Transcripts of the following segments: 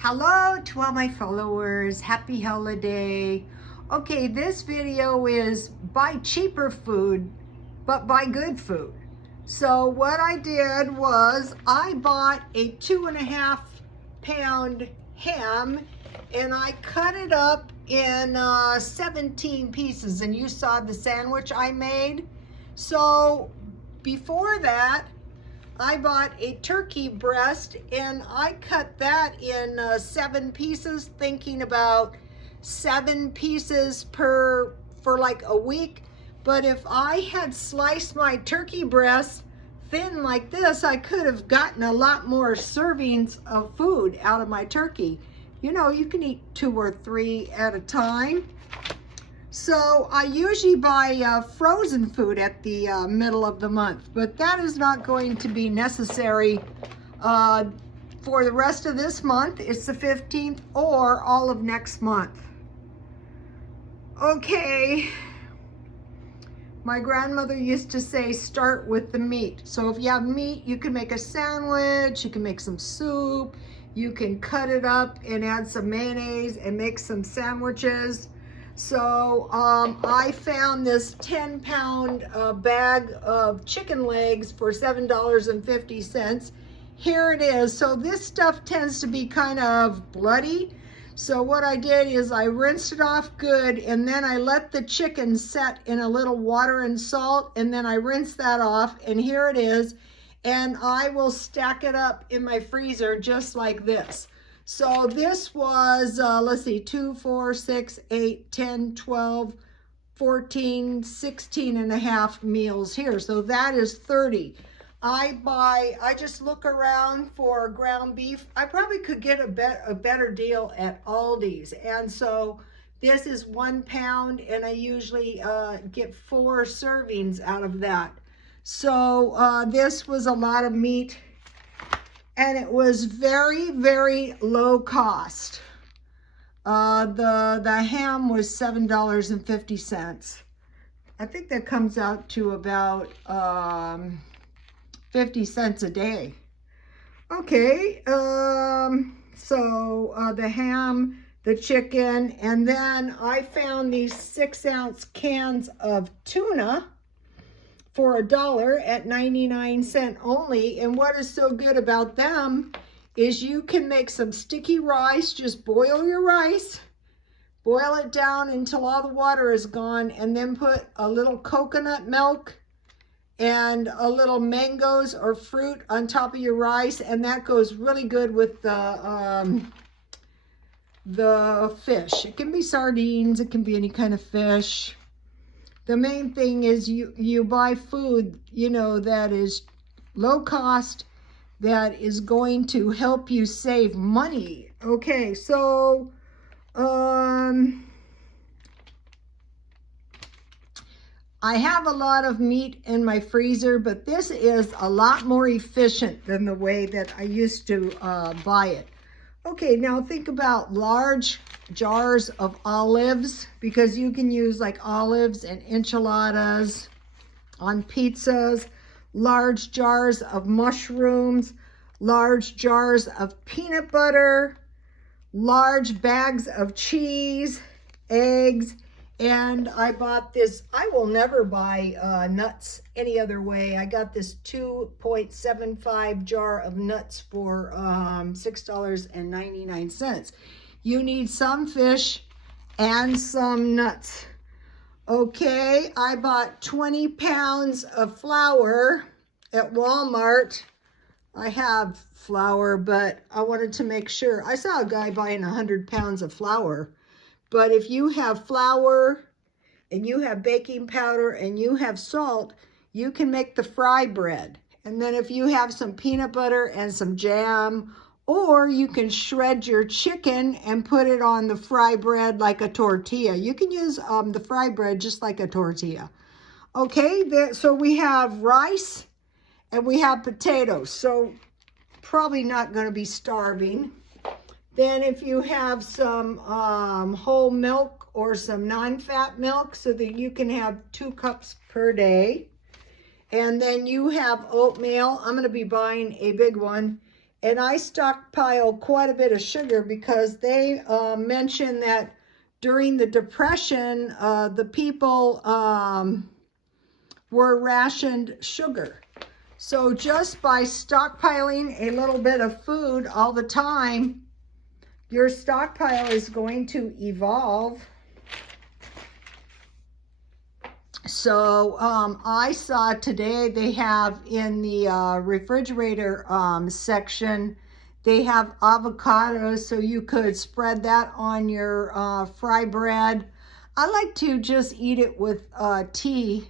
Hello to all my followers, happy holiday. Okay, this video is buy cheaper food, but buy good food. So what I did was I bought a 2.5 pound ham and I cut it up in 17 pieces, and you saw the sandwich I made. So before that, I bought a turkey breast and I cut that in 7 pieces, thinking about 7 pieces for like a week. But if I had sliced my turkey breast thin like this, I could have gotten a lot more servings of food out of my turkey. You know, you can eat 2 or 3 at a time. So I usually buy frozen food at the middle of the month, but that is not going to be necessary for the rest of this month. It's the 15th or all of next month. Okay, my grandmother used to say start with the meat. So if you have meat, you can make a sandwich, you can make some soup, you can cut it up and add some mayonnaise and make some sandwiches. So I found this 10-pound bag of chicken legs for $7.50. Here it is. So this stuff tends to be kind of bloody. So what I did is I rinsed it off good, and then I let the chicken set in a little water and salt, and then I rinsed that off, and here it is. And I will stack it up in my freezer just like this. So this was, let's see, 2, 4, 6, 8, 10, 12, 14, 16 and a half meals here. So that is 30. I just look around for ground beef. I probably could get a better deal at Aldi's. And so this is 1 pound, and I usually get 4 servings out of that. So this was a lot of meat. And it was very, very low cost. The ham was $7.50. I think that comes out to about 50 cents a day. Okay, so the ham, the chicken, and then I found these 6-ounce cans of tuna for $1 at 99 cents only. And what is so good about them is you can make some sticky rice. Just boil your rice, boil it down until all the water is gone, and then put a little coconut milk and a little mangoes or fruit on top of your rice, and that goes really good with the fish. It can be sardines, it can be any kind of fish. The main thing is you buy food, you know, that is low cost, that is going to help you save money. Okay, so I have a lot of meat in my freezer, but this is a lot more efficient than the way that I used to buy it. Okay, now think about large jars of olives, because you can use like olives and enchiladas on pizzas, large jars of mushrooms, large jars of peanut butter, large bags of cheese, eggs, and I bought this. I will never buy nuts any other way. I got this 2.75 jar of nuts for $6.99. You need some fish and some nuts. Okay, I bought 20 pounds of flour at Walmart. I have flour, but I wanted to make sure. I saw a guy buying 100 pounds of flour. But if you have flour and you have baking powder and you have salt, you can make the fry bread. And then if you have some peanut butter and some jam, or you can shred your chicken and put it on the fry bread like a tortilla. You can use the fry bread just like a tortilla. Okay, so we have rice and we have potatoes. So probably not going to be starving. Then if you have some whole milk or some non-fat milk, so that you can have 2 cups per day. And then you have oatmeal. I'm going to be buying a big one. And I stockpile quite a bit of sugar because they mentioned that during the Depression, the people were rationed sugar. So just by stockpiling a little bit of food all the time, your stockpile is going to evolve. So I saw today they have in the refrigerator section, they have avocados, so you could spread that on your fry bread. I like to just eat it with tea.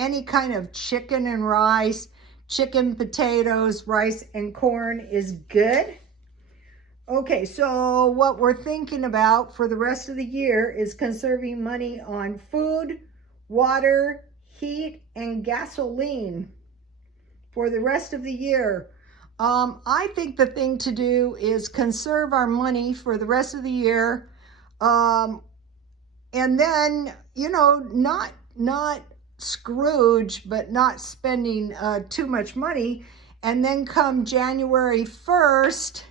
Any kind of chicken and rice, chicken, potatoes, rice, and corn is good. Okay, so what we're thinking about for the rest of the year is conserving money on food, water, heat, and gasoline for the rest of the year. I think the thing to do is conserve our money for the rest of the year. And then, you know, not Scrooge, but not spending too much money. And then come January 1st,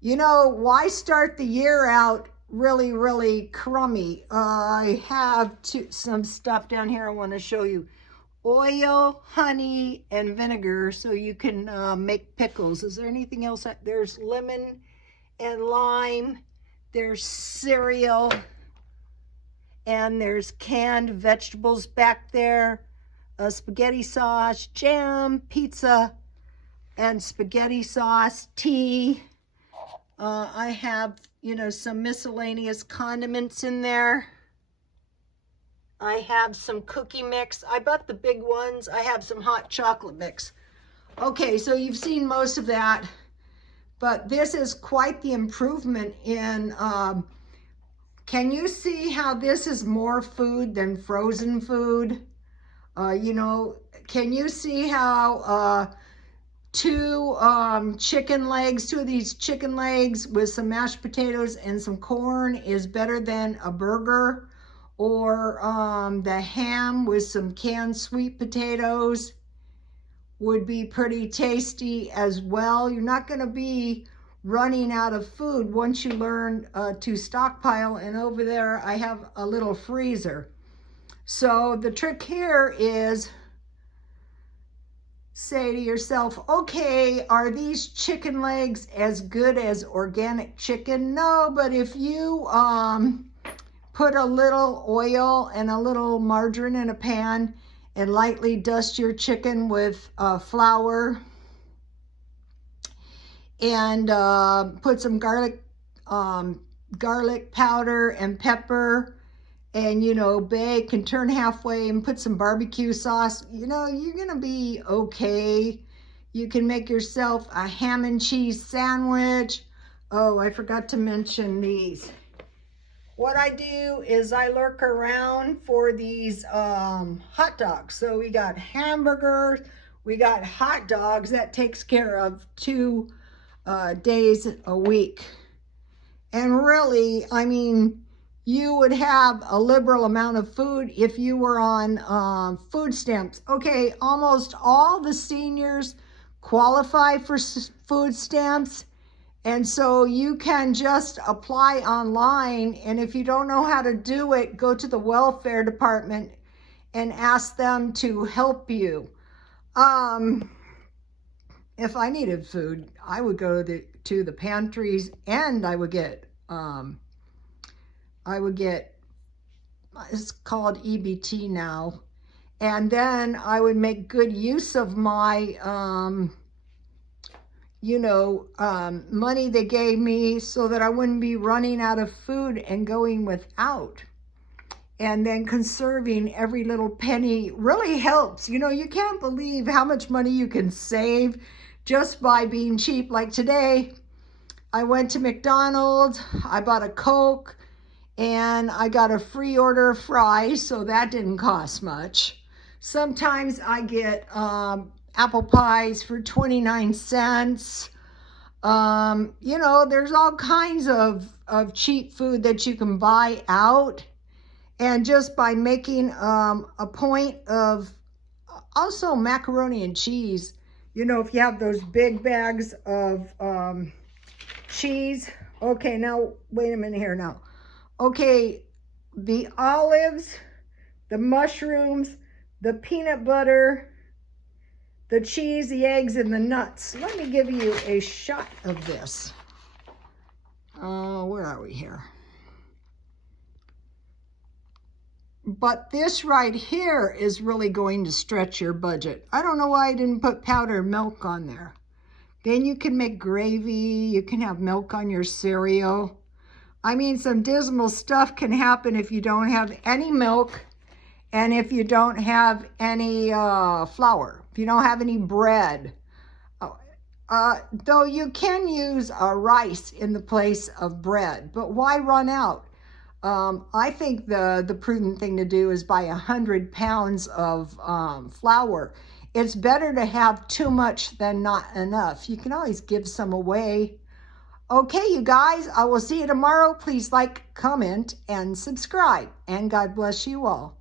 you know, why start the year out really crummy? I have some stuff down here I want to show you. Oil, honey, and vinegar so you can make pickles. Is there anything else? There's lemon and lime. There's cereal. And there's canned vegetables back there. Spaghetti sauce, jam, pizza, and spaghetti sauce, tea. I have, you know, some miscellaneous condiments in there. I have some cookie mix. I bought the big ones. I have some hot chocolate mix. Okay, so you've seen most of that, but this is quite the improvement in, can you see how this is more food than frozen food? You know, can you see how two of these chicken legs with some mashed potatoes and some corn is better than a burger? Or the ham with some canned sweet potatoes would be pretty tasty as well. You're not going to be running out of food once you learn to stockpile. And over there I have a little freezer. So the trick here is, say to yourself, okay, are these chicken legs as good as organic chicken? No, but if you put a little oil and a little margarine in a pan and lightly dust your chicken with flour and put some garlic powder and pepper, and, you know, bake and turn halfway and put some barbecue sauce, you know, you're gonna be okay. You can make yourself a ham and cheese sandwich. Oh, I forgot to mention these. What I do is I lurk around for these hot dogs. So we got hamburgers, we got hot dogs. That takes care of 2 days a week. And really, I mean, you would have a liberal amount of food if you were on food stamps. Okay, almost all the seniors qualify for food stamps. And so you can just apply online. And if you don't know how to do it, go to the welfare department and ask them to help you. If I needed food, I would go to the pantries, and I would get, it's called EBT now. And then I would make good use of my, money they gave me so that I wouldn't be running out of food and going without. And then conserving every little penny really helps. You know, you can't believe how much money you can save just by being cheap. Like today, I went to McDonald's, I bought a Coke, and I got a free order of fries, so that didn't cost much. Sometimes I get apple pies for 29 cents. You know, there's all kinds of cheap food that you can buy out. And just by making a point of Also macaroni and cheese. You know, if you have those big bags of cheese. Okay, now, wait a minute here now. Okay, the olives, the mushrooms, the peanut butter, the cheese, the eggs, and the nuts. Let me give you a shot of this. Where are we here? But this right here is really going to stretch your budget. I don't know why I didn't put powdered milk on there. Then you can make gravy. You can have milk on your cereal. I mean, some dismal stuff can happen if you don't have any milk and if you don't have any flour, if you don't have any bread. Though you can use rice in the place of bread, but why run out? I think the prudent thing to do is buy 100 pounds of flour. It's better to have too much than not enough. You can always give some away. Okay, you guys, I will see you tomorrow. Please like, comment, and subscribe. And God bless you all.